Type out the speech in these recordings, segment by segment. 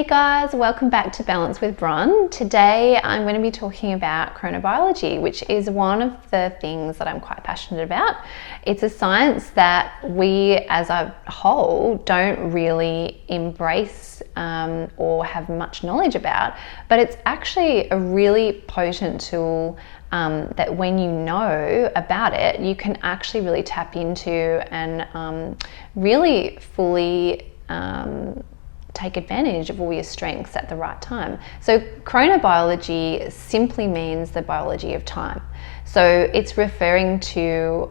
Hey guys, welcome back to Balance with Bron. Today I'm going to be talking about chronobiology, which is one of the things that I'm quite passionate about. It's a science that we as a whole don't really embrace or have much knowledge about, but it's actually a really potent tool that when you know about it, you can actually really tap into and really fully take advantage of all your strengths at the right time. So chronobiology simply means the biology of time. So it's referring to,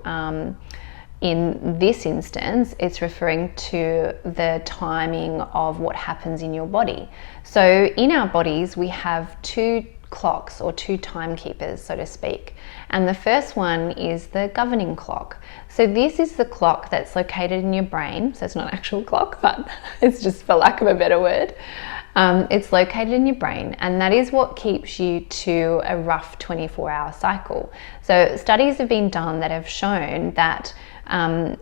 in this instance, it's referring to the timing of what happens in your body. So in our bodies, we have two clocks or two timekeepers, so to speak. And the first one is the governing clock. So this is the clock that's located in your brain. So it's not an actual clock, but it's just for lack of a better word. It's located in your brain, and that is what keeps you to a rough 24-hour cycle. So studies have been done that have shown that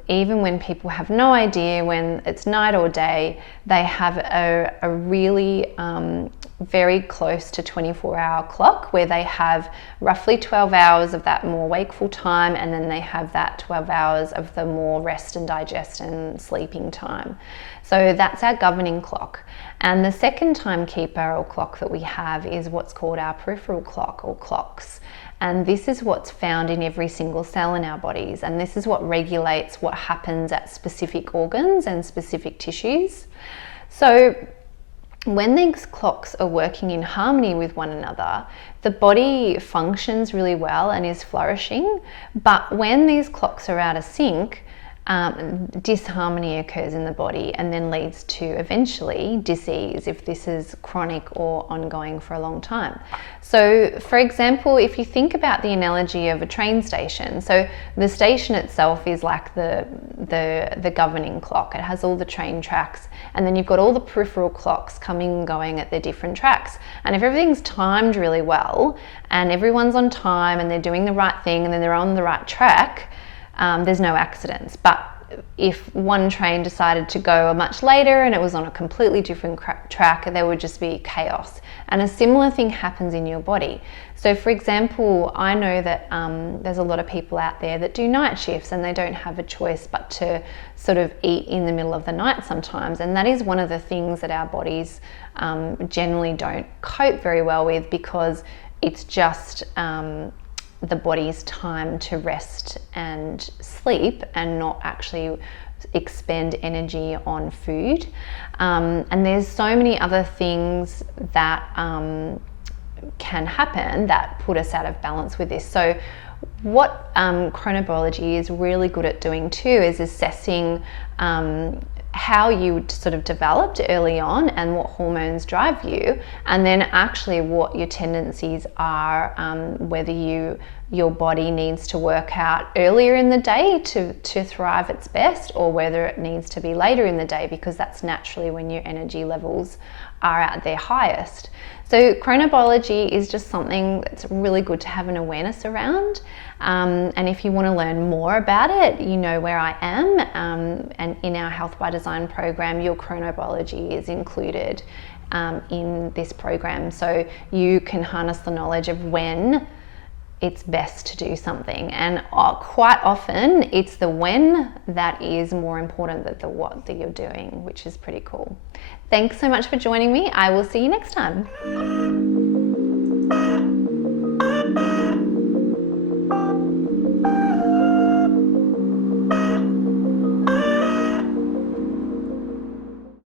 even when people have no idea when it's night or day, they have a really very close to 24-hour clock where they have roughly 12 hours of that more wakeful time, and then they have that 12 hours of the more rest and digest and sleeping time. So that's our governing clock. And the second timekeeper or clock that we have is what's called our peripheral clock or clocks. And this is what's found in every single cell in our bodies. And this is what regulates what happens at specific organs and specific tissues. So when these clocks are working in harmony with one another, the body functions really well and is flourishing. But when these clocks are out of sync, disharmony occurs in the body and then leads to eventually disease if this is chronic or ongoing for a long time. So for example, if you think about the analogy of a train station, so the station itself is like the governing clock. It has all the train tracks, and then you've got all the peripheral clocks coming and going at their different tracks. And if everything's timed really well and everyone's on time and they're doing the right thing and then they're on the right track, there's no accidents. But if one train decided to go much later and it was on a completely different track, there would just be chaos. And a similar thing happens in your body. So for example, I know that there's a lot of people out there that do night shifts and they don't have a choice but to sort of eat in the middle of the night sometimes. And that is one of the things that our bodies generally don't cope very well with, because it's just the body's time to rest and sleep and not actually expend energy on food. And there's so many other things that can happen that put us out of balance with this. So what chronobiology is really good at doing too is assessing how you sort of developed early on and what hormones drive you, and then actually what your tendencies are, whether your body needs to work out earlier in the day to thrive its best, or whether it needs to be later in the day, because that's naturally when your energy levels are at their highest. So chronobiology is just something that's really good to have an awareness around. And if you want to learn more about it, you know where I am. And in our Health by Design program, your chronobiology is included in this program. So you can harness the knowledge of when it's best to do something. And quite often it's the when that is more important than the what that you're doing, which is pretty cool. Thanks so much for joining me. I will see you next time.